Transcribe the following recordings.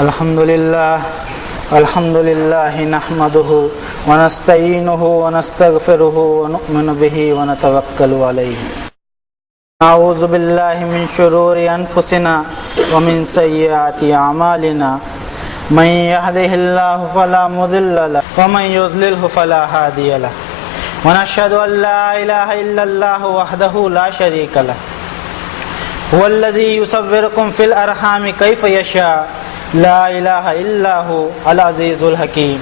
الحمد لله نحمده ونستعينه ونستغفره ونؤمن به ونتوكل عليه. نعوذ بالله من شرور أنفسنا ومن سيئات أعمالنا. من يهده الله فلا مضل له ومن يضلله فلا هادي له. ونشهد أن لا إله إلا الله وحده لا شريك له. هو الذي يصوركم في الأرحام كيف يشاء. لا إله إلا هو العزيز الحكيم.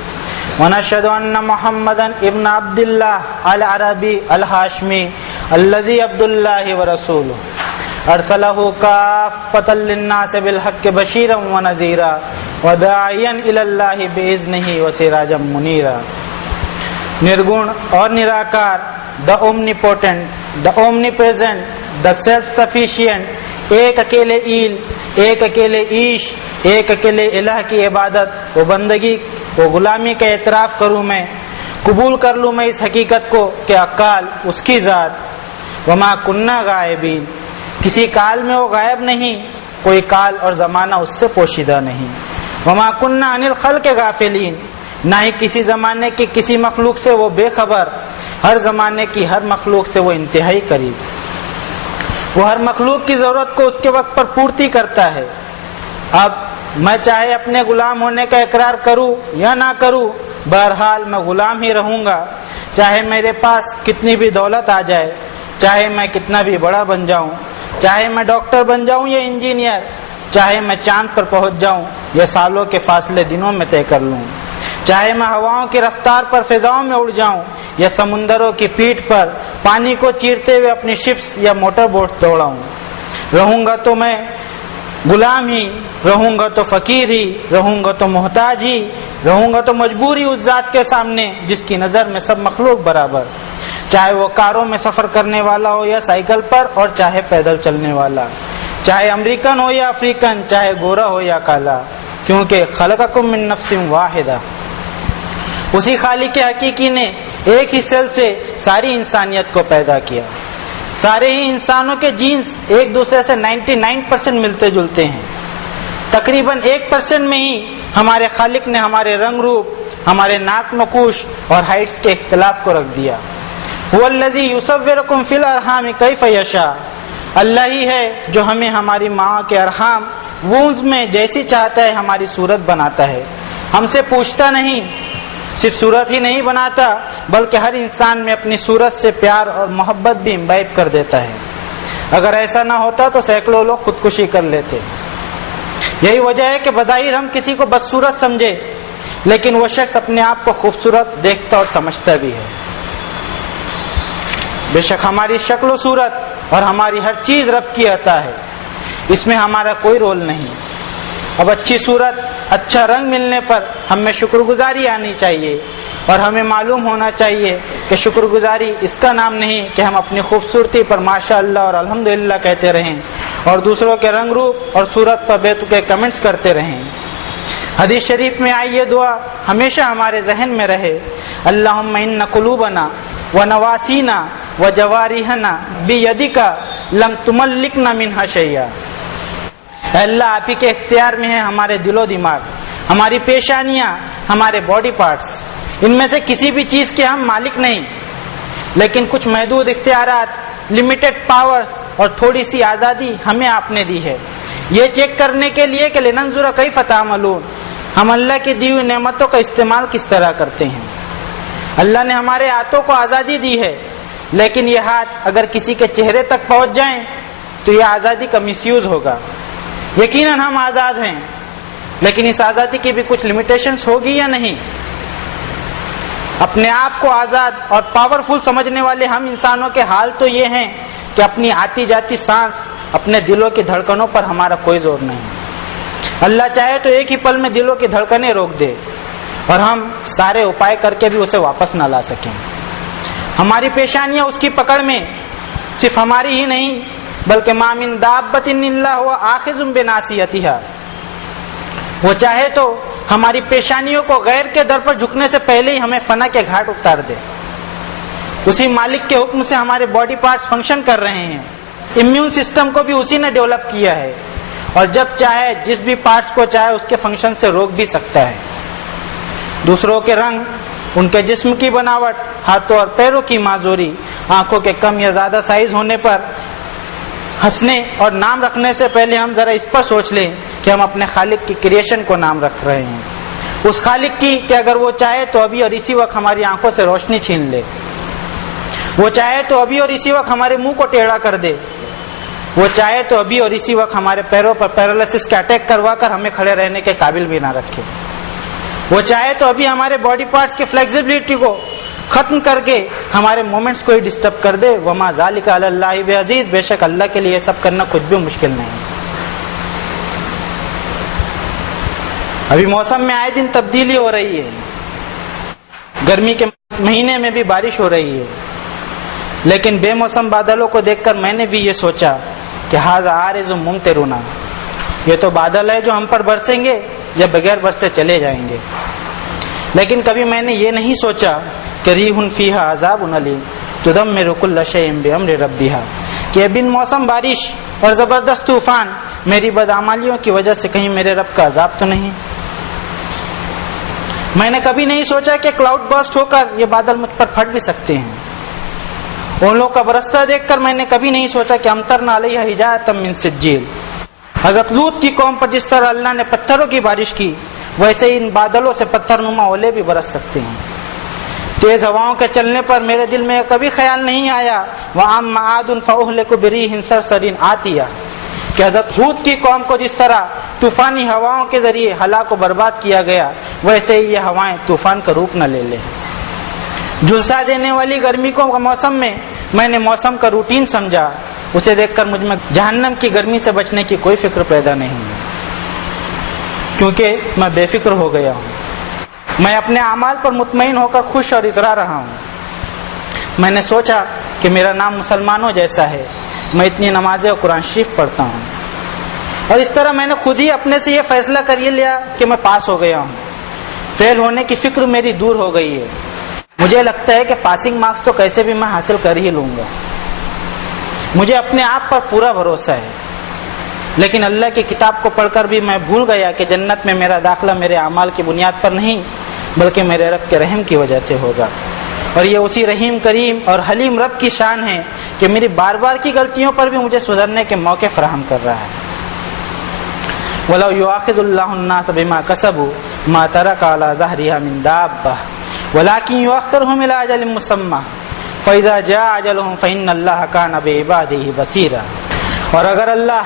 ونشهد أن محمدا ابن عبد الله العربي الهاشمي الذي عبد الله ورسوله أرسله كافة للناس بالحق بشيرا ونذيرا وداعيا إلى الله بإذنه وسراجا منيرا. نرگن اور نراکار، the omnipotent, the omnipresent, the self-sufficient، ایک اکیلے ایل، ایک اکیلے ایش، ایک اکیلے الہ کی عبادت و بندگی و غلامی کا اعتراف کروں میں، قبول کر لوں میں اس حقیقت کو کہ اقال اس کی ذات. وما کننا غائبین، کسی کال میں وہ غائب نہیں، کوئی کال اور زمانہ اس سے پوشیدہ نہیں. وما کننا عن الخلق غافلین، نہ ہی کسی زمانے کی کسی مخلوق سے وہ بے خبر، ہر زمانے کی ہر مخلوق سے وہ انتہائی قریب. وہ ہر مخلوق کی ضرورت کو اس کے وقت پر پورتی کرتا ہے. اب میں چاہے اپنے غلام ہونے کا اقرار کروں یا نہ کروں، بہرحال میں غلام ہی رہوں گا. چاہے میرے پاس کتنی بھی دولت آ جائے، چاہے میں کتنا بھی بڑا بن جاؤں، چاہے میں ڈاکٹر بن جاؤں یا انجینئر، چاہے میں چاند پر پہنچ جاؤں یا سالوں کے فاصلے دنوں میں طے کر لوں، چاہے میں ہواؤں کی رفتار پر فضاؤں میں اڑ جاؤں یا سمندروں کی پیٹھ پر پانی کو چیرتے ہوئے اپنی شپس یا موٹر بوٹ دوڑاؤں، رہوں گا تو میں غلام ہی، رہوں گا تو فقیر ہی، رہوں گا تو محتاج ہی، رہوں گا تو مجبوری اس ذات کے سامنے جس کی نظر میں سب مخلوق برابر، چاہے وہ کاروں میں سفر کرنے والا ہو یا سائیکل پر، اور چاہے پیدل چلنے والا، چاہے امریکن ہو یا افریقن، چاہے گورا ہو یا کالا، کیونکہ خلقکم من نفس واحدہ. اسی خالق حقیقی نے ایک ہی سیل سے ساری انسانیت کو پیدا کیا. سارے ہی انسانوں کے جینز ایک دوسرے سے 99% ملتے جلتے ہیں. تقریباً 1% میں ہی ہمارے خالق نے ہمارے رنگ روپ، ہمارے ناک نقوش اور ہائٹس کے اختلاف کو رکھ دیا. هو الذی یصورکم فی الارحام کیف یشاء، اللہ ہی ہے جو ہمیں ہماری ماں کے ارحام وونز میں جیسی چاہتا ہے ہماری صورت بناتا ہے. ہم سے پوچھتا نہیں، صرف صورت ہی نہیں بناتا بلکہ ہر انسان میں اپنی صورت سے پیار اور محبت بھی امبائب کر دیتا ہے. اگر ایسا نہ ہوتا تو سینکڑوں لوگ خودکشی کر لیتے. یہی وجہ ہے کہ بظاہر ہم کسی کو بدصورت سمجھے، لیکن وہ شخص اپنے آپ کو خوبصورت دیکھتا اور سمجھتا بھی ہے. بے شک ہماری شکل و صورت اور ہماری ہر چیز رب کی عطا ہے، اس میں ہمارا کوئی رول نہیں. اب اچھی صورت، اچھا رنگ ملنے پر ہم میں شکر گزاری آنی چاہیے، اور ہمیں معلوم ہونا چاہیے کہ شکر گزاری اس کا نام نہیں کہ ہم اپنی خوبصورتی پر ماشاء اللہ اور الحمدللہ کہتے رہیں اور دوسروں کے رنگ روپ اور صورت پر بے تکے کمنٹس کرتے رہیں. حدیث شریف میں آئی یہ دعا ہمیشہ ہمارے ذہن میں رہے: اللہم ان قلوبنا ونواسینا وجوارحنا بیدک لم تملکنا منہا شیئا. اے اللہ، آپ ہی کے اختیار میں ہے ہمارے دل و دماغ، ہماری پیشانیاں، ہمارے باڈی پارٹس، ان میں سے کسی بھی چیز کے ہم مالک نہیں، لیکن کچھ محدود اختیارات، لمیٹڈ پاورز اور تھوڑی سی آزادی ہمیں آپ نے دی ہے، یہ چیک کرنے کے لیے کہ لننظر کیف تعملون، ہم اللہ کی دی ہوئی نعمتوں کا استعمال کس طرح کرتے ہیں. اللہ نے ہمارے ہاتھوں کو آزادی دی ہے، لیکن یہ ہاتھ اگر کسی کے چہرے تک پہنچ جائیں تو یہ آزادی کا مس یوز ہوگا. یقیناً ہم آزاد ہیں، لیکن اس آزادی کی بھی کچھ لمیٹیشنز ہوگی یا نہیں؟ اپنے آپ کو آزاد اور پاورفل سمجھنے والے ہم انسانوں کے حال تو یہ ہیں کہ اپنی آتی جاتی سانس، اپنے دلوں کی دھڑکنوں پر ہمارا کوئی زور نہیں. اللہ چاہے تو ایک ہی پل میں دلوں کی دھڑکنیں روک دے اور ہم سارے اپائے کر کے بھی اسے واپس نہ لا سکیں. ہماری پیشانیاں اس کی پکڑ میں صرف ہماری ہی نہیں بلکہ ما من دابۃ الا هو آخذ بناصیتها. وہ چاہے تو ہماری پیشانیوں کو غیر کے در پر جھکنے سے پہلے ہی ہمیں فنا کے گھاٹ اتار دے. اسی مالک کے حکم سے ہمارے باڈی پارٹس فنکشن کر رہے ہیں. امیون سسٹم کو بھی اسی نے ڈیولپ کیا ہے اور جب چاہے جس بھی پارٹس کو چاہے اس کے فنکشن سے روک بھی سکتا ہے۔ دوسروں کے رنگ، ان کے جسم کی بناوٹ، ہاتھوں اور پیروں کی معذوری، آنکھوں کے کم یا زیادہ سائز ہونے پر ہنسنے اور نام رکھنے سے پہلے ہم ذرا اس پر سوچ لیں کہ ہم اپنے خالق کی کریشن کو نام رکھ رہے ہیں، اس خالق کی کہ اگر وہ چاہے تو ابھی اور اسی وقت ہماری آنکھوں سے روشنی چھین لے، وہ چاہے تو ابھی اور اسی وقت ہمارے منہ کو ٹیڑھا کر دے، وہ چاہے تو ابھی اور اسی وقت ہمارے پیروں پر پیرالائسس کا اٹیک کروا کر ہمیں کھڑے رہنے کے قابل بھی نہ رکھے، وہ چاہے تو ابھی ہمارے باڈی پارٹس کی فلیکسیبلٹی کو ختم کر کے ہمارے مومنٹس کو ہی ڈسٹرب کر دے۔ وما ذالک علی اللہ بعزیز، بے شک اللہ کے لیے یہ سب کرنا کچھ بھی مشکل نہیں۔ ابھی موسم میں آئے دن تبدیلی ہو رہی ہے، گرمی کے مہینے میں بھی بارش ہو رہی ہے، لیکن بے موسم بادلوں کو دیکھ کر میں نے بھی یہ سوچا کہ ھذا عارض ممطرنا، یہ تو بادل ہے جو ہم پر برسیں گے یا بغیر برسے چلے جائیں گے۔ لیکن کبھی میں نے یہ نہیں سوچا کہ ریح فیہا عذاب علیم تدمر کل شیء بامر ربھا، کہ بن موسم بارش اور زبردست طوفان میری بدعمالیوں کی وجہ سے کہیں میرے رب کا عذاب تو نہیں۔ میں نے کبھی نہیں سوچا کہ کلاؤڈ برسٹ ہو کر یہ بادل مجھ پر پھٹ بھی سکتے ہیں۔ اونلوں کا برستا دیکھ کر میں نے کبھی نہیں سوچا کہ امطرنا علیہا حجارۃ من سجیل، حضرت لوط کی قوم پر جس طرح اللہ نے پتھروں کی بارش کی، ویسے ہی ان بادلوں سے پتھر نما اولے بھی برس سکتے ہیں۔ تیز ہواؤں کے چلنے پر میرے دل میں کبھی خیال نہیں آیا وَأَمَّا عَادٌ فَأُهْلِكُ بِرِيحٍ صَرْصَرٍ عَاتِيَةٍ، کہ حضرت ہود کی قوم کو جس طرح طوفانی ہواؤں کے ذریعے ہلاک و برباد کیا گیا، ویسے ہی یہ ہوائیں طوفان کا روپ نہ لے لیں۔ جھلسا دینے والی گرمی کو موسم میں میں نے موسم کا روٹین سمجھا، اسے دیکھ کر مجھ میں جہنم کی گرمی سے بچنے کی کوئی فکر پیدا نہیں ہوئی، کیونکہ میں بے فکر ہو گیا ہوں۔ میں اپنے اعمال پر مطمئن ہو کر خوش اور اترا رہا ہوں۔ میں نے سوچا کہ میرا نام مسلمانوں جیسا ہے، میں اتنی نمازیں اور قرآن شریف پڑھتا ہوں، اور اس طرح میں نے خود ہی اپنے سے یہ فیصلہ کر یہ لیا کہ میں پاس ہو گیا ہوں۔ فیل ہونے کی فکر میری دور ہو گئی ہے۔ مجھے لگتا ہے کہ پاسنگ مارکس تو کیسے بھی میں حاصل کر ہی لوں گا۔ مجھے اپنے آپ پر پورا بھروسہ ہے، لیکن اللہ کی کتاب کو پڑھ کر بھی میں بھول گیا کہ جنت میں میرا داخلہ میرے اعمال کی بنیاد پر نہیں بلکہ میرے رب کے رحم کی وجہ سے ہوگا، اور یہ اسی رحیم کریم اور حلیم رب کی شان ہے کہ میری بار بار کی غلطیوں پر بھی مجھے سدھرنے کے موقع فراہم کر رہا ہے۔ وَلَوْ يُؤَاخِذُ اللَّهُ النَّاسَ بِمَا كَسَبُوا مَا تَرَكَ عَلَى ظَهْرِهَا مِن دَابَّةٍ وَلَكِنْ يُؤَخِّرُهُمْ إِلَىٰ أَجَلٍ مُّسَمًّى فَإِذَا جَاءَ أَجَلُهُمْ فَإِنَّ اللَّهَ كَانَ بِعِبَادِهِ بَصِيرًا، اور اگر اللہ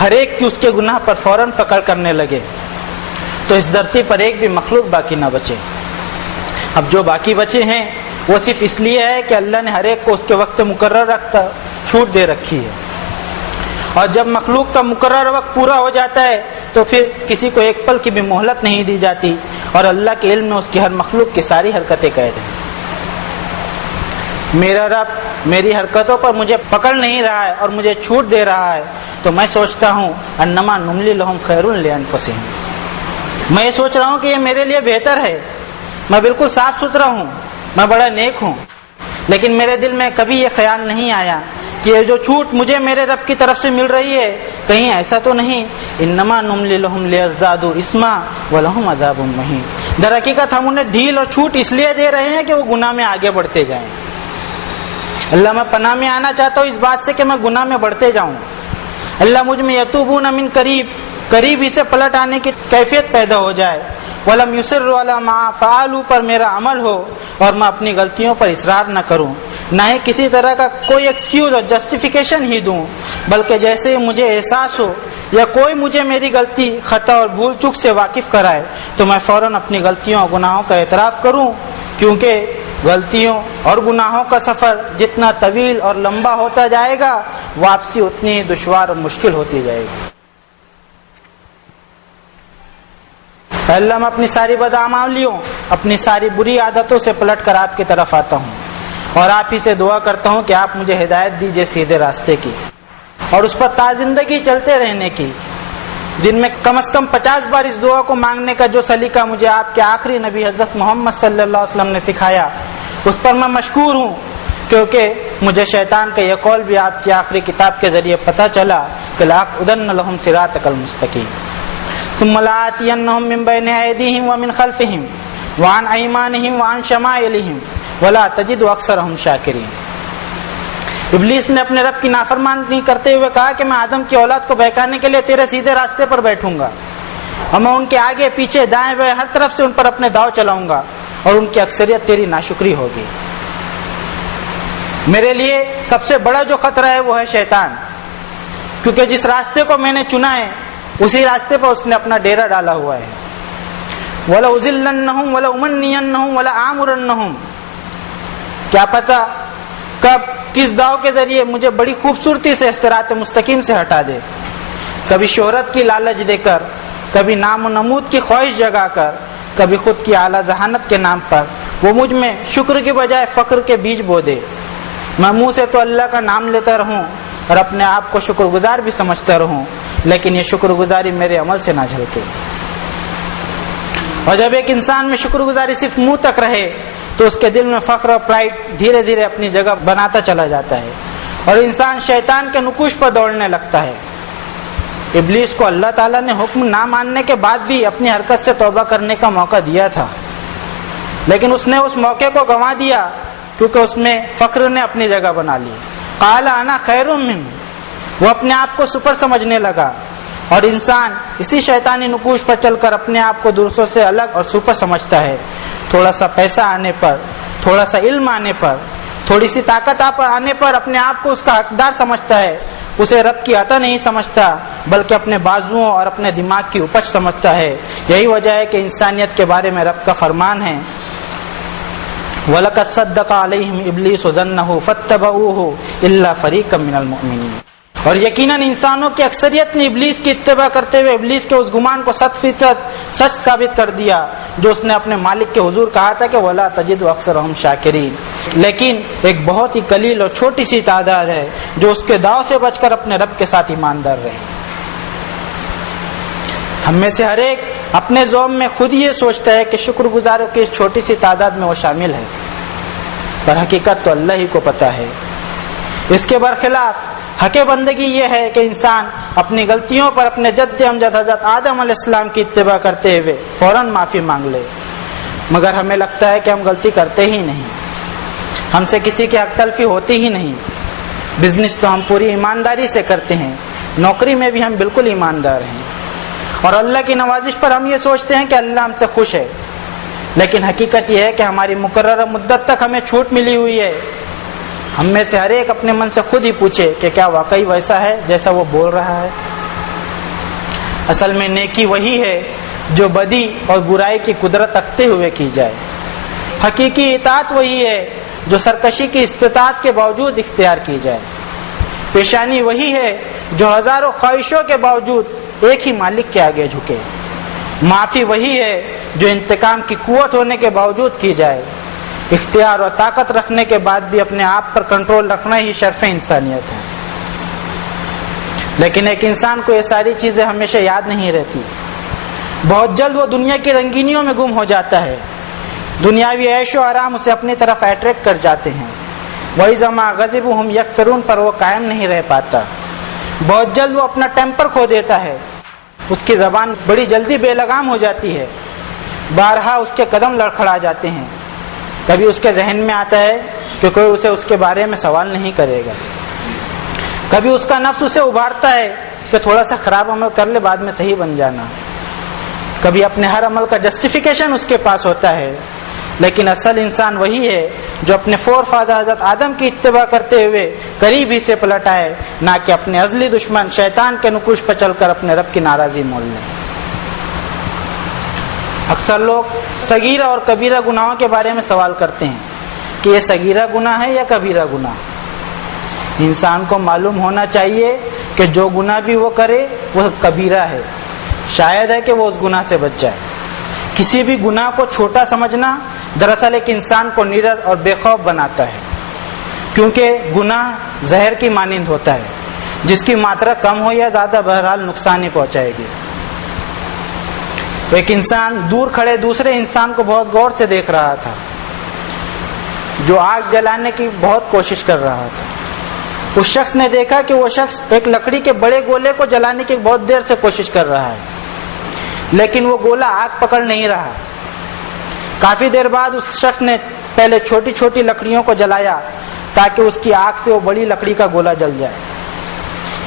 ہر ایک کی اس کے گناہ پر فوراً پکڑ کرنے لگے تو اس دھرتی پر ایک بھی مخلوق باقی نہ بچے۔ اب جو باقی بچے ہیں وہ صرف اس لیے ہے کہ اللہ نے ہر ایک کو اس کے وقت مقرر رکھتا چھوٹ دے رکھی ہے، اور جب مخلوق کا مقرر وقت پورا ہو جاتا ہے تو پھر کسی کو ایک پل کی بھی مہلت نہیں دی جاتی، اور اللہ کے علم میں اس کی ہر مخلوق کی ساری حرکتیں قید ہیں۔ میرا رب میری حرکتوں پر مجھے پکڑ نہیں رہا ہے اور مجھے چھوٹ دے رہا ہے، تو میں سوچتا ہوں انما نملی لہم خیر لانفسہم، میں یہ سوچ رہا ہوں کہ یہ میرے لیے بہتر ہے، میں بالکل صاف ستھرا ہوں، میں بڑا نیک ہوں، لیکن میرے دل میں کبھی یہ خیال نہیں آیا کہ یہ جو چھوٹ مجھے میرے رب کی طرف سے مل رہی ہے کہیں ایسا تو نہیں انما نملی لہم لیزدادوا اثما ولہم عذاب مہین، در حقیقت ہم انہیں ڈھیل اور چھوٹ اس لیے دے رہے ہیں کہ وہ گناہ میں آگے بڑھتے جائیں۔ اللہ میں پناہ میں آنا چاہتا ہوں اس بات سے کہ میں گناہ میں بڑھتے جاؤں۔ اللہ مجھ میں یتوبون من قریب ہی سے پلٹ آنے کی کیفیت پیدا ہو جائے، وَلَمْ يُصِرُّوا عَلَىٰ مَا فَعَلُوا پر میرا عمل ہو، اور میں اپنی غلطیوں پر اصرار نہ کروں، نہ ہی کسی طرح کا کوئی ایکسکیوز اور جسٹیفیکیشن ہی دوں، بلکہ جیسے مجھے احساس ہو یا کوئی مجھے میری غلطی خطا اور بھول چوک سے واقف کرائے تو میں فوراً اپنی غلطیوں اور گناہوں کا اعتراف کروں، کیونکہ غلطیوں اور گناہوں کا سفر جتنا طویل اور لمبا ہوتا جائے گا واپسی اتنی ہی دشوار اور مشکل ہوتی جائے گی۔ اللہ میں اپنی ساری بدعمالیوں اپنی ساری بری عادتوں سے پلٹ کر آپ کی طرف آتا ہوں، اور آپ ہی سے دعا کرتا ہوں کہ آپ مجھے ہدایت دیجیے سیدھے راستے کی اور اس پر تا زندگی چلتے رہنے کی۔ دن میں کم از کم 50 بار اس دعا کو مانگنے کا جو سلیقہ مجھے آپ کے آخری نبی حضرت محمد صلی اللہ علیہ وسلم نے سکھایا اس پر میں مشکور ہوں، کیونکہ مجھے شیطان کا یہ قول بھی آپ کی آخری کتاب کے ذریعے پتہ چلا کہ لَأَقْعُدَنَّ لَهُمْ صِرَاطَكَ الْمُسْتَقِيمَ ثُمَّ لَآتِيَنَّهُم مِّن بَيْنِ أَيْدِيهِمْ وَمِنْ خَلْفِهِمْ وَعَنْ أَيْمَانِهِمْ وَعَنْ شَمَائِلِهِمْ وَلَا تَجِدُ أَكْثَرَهُمْ شَاكِرِينَ۔ ابلیس نے اپنے رب کی نافرمانی کرتے ہوئے کہا کہ میں آدم کی اولاد کو بہکانے کے لیے تیرے سیدھے راستے پر بیٹھوں گا اور میں ان کے آگے پیچھے دائیں بائیں ہر طرف سے ان پر اپنے داؤ چلاؤں گا اور ان کی اکثریت تیری ناشکری ہوگی۔ میرے لیے سب سے بڑا جو خطرہ ہے وہ ہے شیطان، کیونکہ جس راستے کو میں نے چنا ہے اسی راستے پر اس نے اپنا ڈیرا ڈالا ہوا ہے۔ وَلَأُضِلَّنَّهُمْ وَلَأُمَنِّيَنَّهُمْ وَلَآمُرَنَّهُمْ، کیا پتہ کب کس داؤ کے ذریعے مجھے بڑی خوبصورتی سے صراط مستقیم سے ہٹا دے، کبھی شہرت کی لالچ دے کر، کبھی نام و نمود کی خواہش جگا کر، کبھی خود کی اعلیٰ ذہانت کے نام پر وہ مجھ میں شکر کی بجائے فقر کے بیج بو دے۔ میں منہ سے تو اللہ کا نام لیتا رہوں اور اپنے آپ کو شکر گزار بھی سمجھتا رہوں، لیکن یہ شکر گزاری میرے عمل سے نہ جھلکے۔ اور جب ایک انسان میں شکر گزاری صرف منہ تک رہے تو اس کے دل میں فخر اور پرائڈ دھیرے دھیرے اپنی جگہ بناتا چلا جاتا ہے اور انسان شیطان کے نکوش پر دوڑنے لگتا ہے۔ ابلیس کو اللہ تعالیٰ نے حکم نہ ماننے کے بعد بھی اپنی حرکت سے توبہ کرنے کا موقع دیا تھا، لیکن اس نے اس موقع کو گنوا دیا کیونکہ اس میں فخر نے اپنی جگہ بنا لی۔ قال انا خیر منہ، وہ اپنے آپ کو سپر سمجھنے لگا، اور انسان اسی شیطانی نکوش پر چل کر اپنے آپ کو دوسروں سے الگ اور سپر سمجھتا ہے۔ تھوڑا سا پیسہ آنے پر، تھوڑا سا علم آنے پر، تھوڑی سی طاقت آنے پر اپنے آپ کو اس کا حقدار سمجھتا ہے، اسے رب کی عطا نہیں سمجھتا بلکہ اپنے بازوؤں اور اپنے دماغ کی اپج سمجھتا ہے۔ یہی وجہ ہے کہ انسانیت کے بارے میں رب کا فرمان ہے وَلَقَدْ صَدَّقَ عَلَيْهِمْ إِبْلِيسُ ظَنَّهُ فَاتَّبَعُوهُ إِلَّا فَرِيقًا مِّنَ الْمُؤْمِنِينَ۔ اور یقیناً انسانوں کی اکثریت نے ابلیس کی اتباع کرتے ہوئے ابلیس کے اس گمان کو 100% سچ ثابت کر دیا جو اس نے اپنے مالک کے حضور کہا تھا کہ وَلَا تَجِدُ أَكْثَرَهُمْ شَاكِرِينَ، لیکن ایک بہت ہی قلیل اور چھوٹی سی تعداد ہے جو اس کے داؤ سے بچ کر اپنے رب کے ساتھ ایماندار رہے۔ ہم میں سے ہر ایک اپنے ذوق میں خود یہ سوچتا ہے کہ شکر گزاروں کی اس چھوٹی سی تعداد میں وہ شامل ہے، پر حقیقت تو اللہ ہی کو پتہ ہے۔ اس کے برخلاف حق بندگی یہ ہے کہ انسان اپنی غلطیوں پر اپنے جد امجد حضرت آدم علیہ السلام کی اتباع کرتے ہوئے فوراً معافی مانگ لے، مگر ہمیں لگتا ہے کہ ہم غلطی کرتے ہی نہیں، ہم سے کسی کی حق تلفی ہوتی ہی نہیں۔ بزنس تو ہم پوری ایمانداری سے کرتے ہیں، نوکری میں بھی ہم بالکل ایماندار ہیں، اور اللہ کی نوازش پر ہم یہ سوچتے ہیں کہ اللہ ہم سے خوش ہے، لیکن حقیقت یہ ہے کہ ہماری مقررہ مدت تک ہمیں چھوٹ ملی ہوئی ہے۔ ہم میں سے ہر ایک اپنے من سے خود ہی پوچھے کہ کیا واقعی ویسا ہے جیسا وہ بول رہا ہے؟ اصل میں نیکی وہی ہے جو بدی اور برائی کی قدرت رکھتے ہوئے کی جائے، حقیقی اطاعت وہی ہے جو سرکشی کی استطاعت کے باوجود اختیار کی جائے، پیشانی وہی ہے جو ہزاروں خواہشوں کے باوجود ایک ہی مالک کے آگے جھکے، معافی وہی ہے جو انتقام کی قوت ہونے کے باوجود کی جائے، اختیار اور طاقت رکھنے کے بعد بھی اپنے آپ پر کنٹرول رکھنا ہی شرف انسانیت ہے۔ لیکن ایک انسان کو یہ ساری چیزیں ہمیشہ یاد نہیں رہتی، بہت جلد وہ دنیا کی رنگینیوں میں گم ہو جاتا ہے، دنیاوی عیش و آرام اسے اپنی طرف اٹریکٹ کر جاتے ہیں، وَإِذَا مَا غَضِبُهُمْ يَكْفُرُونَ پر وہ قائم نہیں رہ پاتا، بہت جلد وہ اپنا ٹیمپر کھو دیتا ہے، اس کی زبان بڑی جلدی بے لگام ہو جاتی ہے، بارہا اس کے قدم لڑکھڑا جاتے ہیں، کبھی اس کے ذہن میں آتا ہے کہ کوئی اسے اس کے بارے میں سوال نہیں کرے گا، کبھی اس کا نفس اسے ابھارتا ہے کہ تھوڑا سا خراب عمل کر لے بعد میں صحیح بن جانا، کبھی اپنے ہر عمل کا جسٹیفیکیشن اس کے پاس ہوتا ہے، لیکن اصل انسان وہی ہے جو اپنے فور فادر حضرت آدم کی اتباع کرتے ہوئے قریب ہی سے پلٹ آئے، نہ کہ اپنے ازلی دشمن شیطان کے نکوش پر چل کر اپنے رب کی ناراضی مول لیں۔ اکثر لوگ صغیرہ اور کبیرہ گناہوں کے بارے میں سوال کرتے ہیں کہ یہ صغیرہ گناہ ہے یا کبیرہ گناہ۔ انسان کو معلوم ہونا چاہیے کہ جو گناہ بھی وہ کرے وہ کبیرہ ہے، شاید ہے کہ وہ اس گناہ سے بچ جائے۔ کسی بھی گناہ کو چھوٹا سمجھنا دراصل ایک انسان کو نڈر اور بے خوف بناتا ہے، کیونکہ گناہ زہر کی مانند ہوتا ہے، جس کی ماترا کم ہو یا زیادہ بہرحال نقصان ہی پہنچائے گی۔ ایک انسان دور کھڑے دوسرے انسان کو بہت غور سے دیکھ رہا تھا، جو آگ جلانے کی بہت کوشش کر رہا تھا. اس شخص نے دیکھا کہ وہ شخص ایک لکڑی کے بڑے گولے کو جلانے کی بہت دیر سے کوشش کر رہا ہے، لیکن وہ گولا آگ پکڑ نہیں رہا. کافی دیر بعد اس شخص نے پہلے چھوٹی چھوٹی لکڑیوں کو جلایا تاکہ اس کی آگ سے وہ بڑی لکڑی کا گولا جل جائے.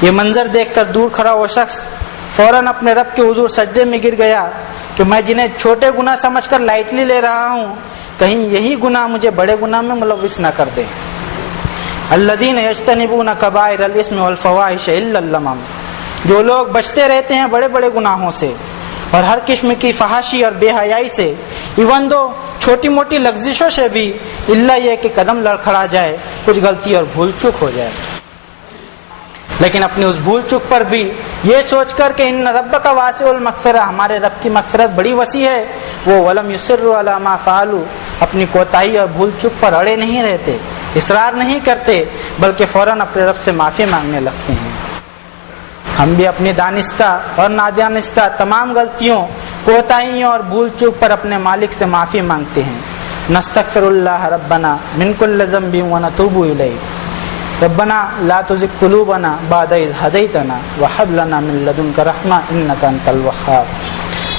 یہ منظر دیکھ کر دور کھڑا وہ شخص فوراً اپنے رب کے حضور سجدے میں گر گیا کہ میں جنہیں چھوٹے گناہ سمجھ کر لائٹلی لے رہا ہوں، کہیں یہی گناہ مجھے بڑے گناہ میں ملوث نہ کر دے. الذین یجتنبون کبائر الاسم والفواحش الا اللمم، جو لوگ بچتے رہتے ہیں بڑے بڑے گناہوں سے اور ہر قسم کی فحاشی اور بے حیائی سے، ایون دو چھوٹی موٹی لغزشوں سے بھی، الا یہ کہ قدم لڑکھڑا جائے، کچھ غلطی اور بھول چوک ہو جائے، لیکن اپنی اس بھول چوک پر بھی یہ سوچ کر کہ ان ربک واسع المغفرہ، ہمارے رب کی مغفرت بڑی وسیع ہے، وہ ولم یصروا علی ما فعلوا، اپنی کوتاہی اور بھول چوک پر اڑے نہیں رہتے، اصرار نہیں کرتے، بلکہ فوراً اپنے رب سے معافی مانگنے لگتے ہیں. ہم بھی اپنی دانستہ اور نادانستہ تمام غلطیوں، کوتاہیوں اور بھول چوک پر اپنے مالک سے معافی مانگتے ہیں. نستغفر اللہ ربنا من کل ذنب ونتوب الیہ. ربنا لا تزغ قلوبنا بعد إذ هديتنا وهب لنا من لدنك رحمة إنك أنت الوهاب.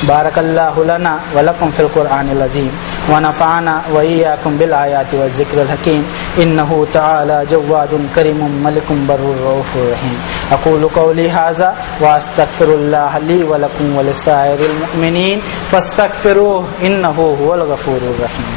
بارك الله لنا ولكم في القرآن العظيم ونفعنا وإياكم بالآيات والذكر الحكيم إنه تعالى جواد كريم ملك بر رؤوف رحيم. أقول قولي هذا وأستغفر الله لي ولكم ولسائر المؤمنين فاستغفروه إنه هو الغفور الرحيم.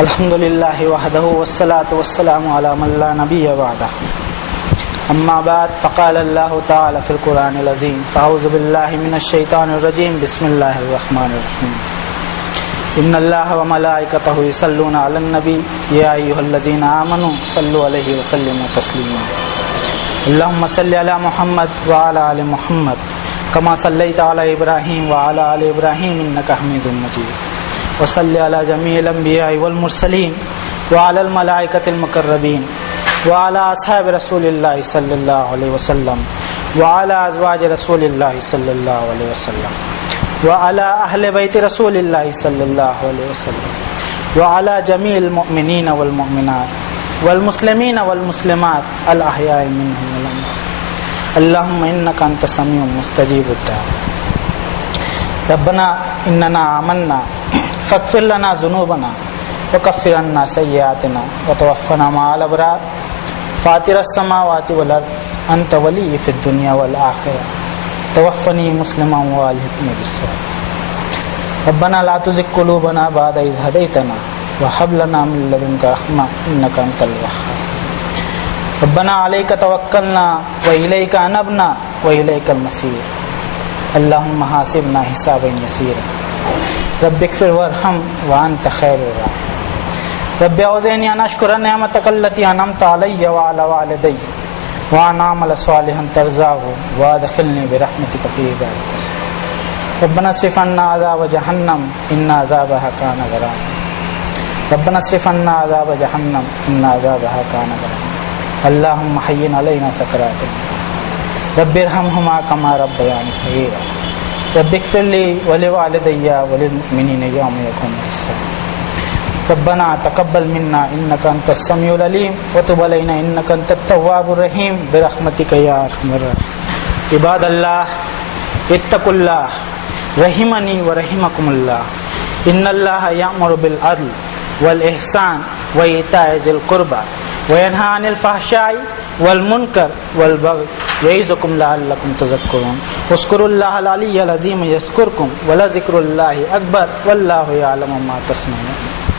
الحمدللہ وحدہ والصلاة والسلام علی من لا نبی بعدہ. اما بعد فقال اللہ تعالی فی القرآن العظیم فاعوذ باللہ من الشیطان الرجیم بسم اللہ الرحمن الرحیم. ان اللہ وملائکتہ یصلون علی النبی یا ایھا الذین آمنوا صلوا علیہ وسلموا تسلیما. اللہم صل علی محمد وعلی آل محمد کما صلیت علی ابراہیم وعلی آل ابراہیم انک حمید مجید. وصلی علی جمیع الانبیاء والمرسلین وعلی الملائکۃ المقربین وعلی اصحاب رسول اللہ صلی اللہ علیہ وسلم وعلی ازواج رسول اللہ صلی اللہ علیہ وسلم وعلی اہل بیت رسول اللہ صلی اللہ علیہ وسلم وعلی جمیع المؤمنین والمؤمنات والمسلمین والمسلمات الاحیاء منهم والاموات. اللہم انک انت السمیع مستجیب الدعوات. ربنا اننا آمنا فاغفر لنا ذنوبنا وکفر عنا سیئاتنا وتوفنا مع الابرار. فاطر السماوات والارض انت ولی فی الدنیا والآخرہ توفنی مسلما والحقنی بالصالحین. ربنا لا تزغ قلوبنا بعد اذ ہدیتنا وہب لنا من لدنک رحمہ انک انت الوہاب. ربنا علیک توکلنا والیک انبنا والیک المصیر. اللہم حاسبنا حسابا یسیرا. رب اغفر وارحم وانت خیر الراحمین. رب اوزعنی ان اشکر نعمتک التی انعمت علی وعلی والدی وان اعمل صالحا ترضاه وادخلنی برحمتک فی عبادک. ربنا اصرف عنا عذاب جہنم ان عذابها کان غراما. ربنا اصرف عنا عذاب جہنم ان عذابها کان غراما. اللہم حین علینا سکرات الموت. رب ارحمہما کما ربیانی صغیرا. رب اغفر لی ولوالدی وللمؤمنین یوم یقوم الحساب. ربنا تقبل منا انک انت السمیع العلیم وتب علینا انک انت التواب الرحیم برحمتک یا ارحم الراحمین. عباد اللہ اتقوا اللہ رحمنی ورحمکم اللہ. ان اللہ یأمر بالعدل والاحسان وایتاء ذی القربى وینہی عن الفحشاء والمنکر والبغی یعظکم لعلکم تذکرون. اذکروا اللہ العلی العظیم یذکرکم ولذکر اللہ اکبر واللہ یعلم ما تصنعون.